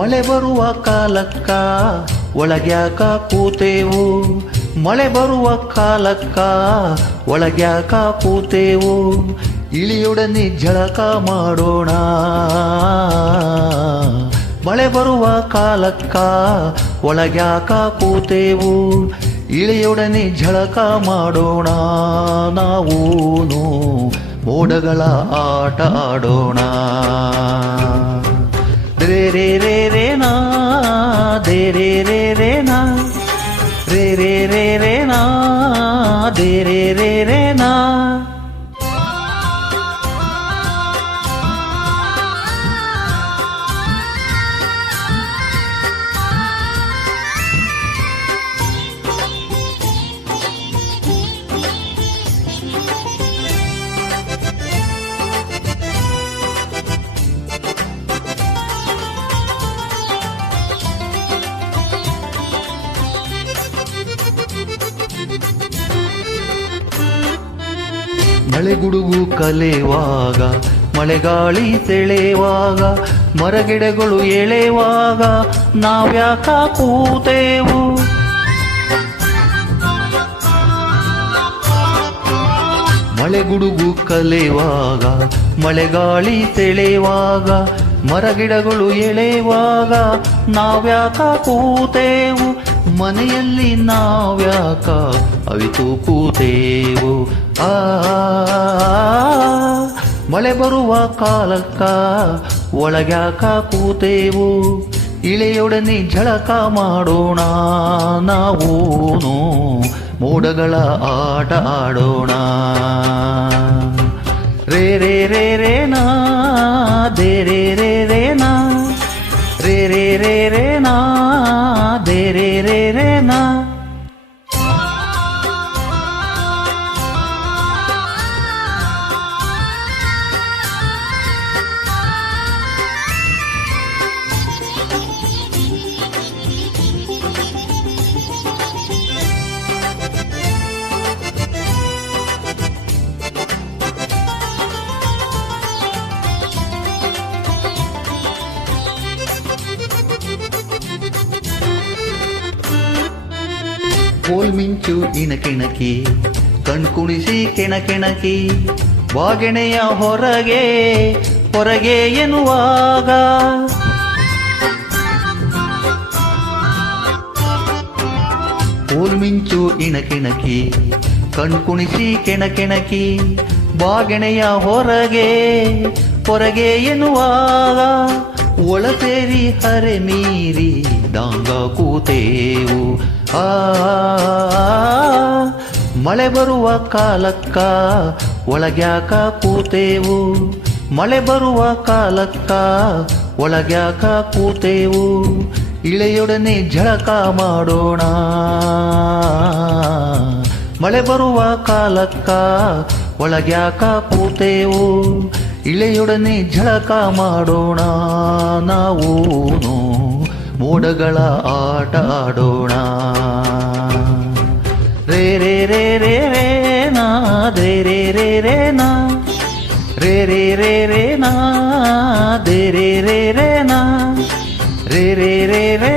ಮಳೆ ಬರುವ ಕಾಲಕ್ಕ ಒಳಗ್ಯಾಕ ಕೂತೇವು, ಮಳೆ ಬರುವ ಕಾಲಕ್ಕ ಒಳಗ್ಯಾಕ ಕೂತೇವು, ಇಳಿಯೊಡನೆ ಜಳಕ ಮಾಡೋಣ. ಮಳೆ ಬರುವ ಕಾಲಕ್ಕ ಒಳಗ್ಯಾಕ ಕೂತೇವು, ಇಳಿಯೊಡನೆ ಜಳಕ ಮಾಡೋಣ. ನಾವೂನು ಮೋಡಗಳ ಆಟ ಆಡೋಣ. ರೇ ರೇ ರೇ ರೇ ನಾ ದೇ ರೇ ರೇ ರೇ ನಾ ರೇ ರೇ ರೇ ರೇ ನಾ ದೇ ರೇ ರೇ ರೇ ನಾ. ಮಳೆಗುಡುಗು ಕಲೆವಾಗ, ಮಳೆಗಾಳಿ ಸೆಳೆವಾಗ, ಮರಗಿಡಗಳು ಎಳೆವಾಗ ನಾವ್ಯಾಕ ಕೂತೇವು. ಮಳೆಗುಡುಗು ಕಲೆವಾಗ, ಮಳೆಗಾಳಿ ಸೆಳೆವಾಗ, ಮರಗಿಡಗಳು ಎಳೆವಾಗ ನಾವ್ಯಾಕ ಕೂತೇವು. ಮನೆಯಲ್ಲಿ ನಾವ್ಯಾಕ ಅವಿತು ಕೂತೇವು. ಮಳೆ ಬರುವ ಕಾಲಕ್ಕ ಒಳಗ್ಯಾಕ ಕೂತೇವು, ಇಳೆಯೊಡನೆ ಜಳಕ ಮಾಡೋಣ. ನಾವೂನು ಮೋಡಗಳ ಆಟ ಆಡೋಣ. ರೇ ರೇ ರೇ ರೇ ನಾ ದೇ ರೇ ರೇ ರೇ ನಾ ರೇ ರೇ ರೇ ರೇ ನಾ ದೇ ರೇ ರೇ ರೇ ನಾ. ಕೋಲ್ಮಿಂಚು ಇಣಕಿಣಕಿ ಕಣ್ಕುಣಿಸಿ ಕೆಣಕೆಣಕಿ, ಬಾಗೆಣೆಯ ಹೊರಗೆ ಹೊರಗೆ ಎನ್ನುವಾಗ. ಕೋಲ್ಮಿಂಚು ಇಣಕಿಣಕಿ ಕಣ್ಕುಣಿಸಿ ಕೆಣಕೆಣಕಿ, ಬಾಗೆಣೆಯ ಹೊರಗೆ ಹೊರಗೆ ಎನ್ನುವಾಗ. ಒಳ ಸೇರಿ ಹರೆ ಮೀರಿ ಡಾಂಗ ಕೂತೇವು. ಮಳೆ ಬರುವ ಕಾಲಕ್ಕ ಒಳಗ್ಯಾಕ ಕೂತೇವು, ಮಳೆ ಬರುವ ಕಾಲಕ್ಕ ಒಳಗ್ಯಾಕ ಕೂತೇವು, ಇಳೆಯೊಡನೆ ಜಳಕ ಮಾಡೋಣ. ಮಳೆ ಬರುವ ಕಾಲಕ್ಕ ಒಳಗ್ಯಾಕ ಕೂತೇವು, ಇಳೆಯೊಡನೆ ಜಳಕ ಮಾಡೋಣ. ನಾವೂನು ಮೋಡಗಳ ಆಟ ಆಡೋಣ. ರೇ ರೇ ರೇ ರೇ ರೇ ನಾ ದೇ ರೇ ರೇ ರೇ ನಾ ರೇ ರೇ ರೇ ರೇ ನಾ ದೇ ರೇ ರೇ ರೇ ನಾ ರೇ ರೇ ರೇ ರೇ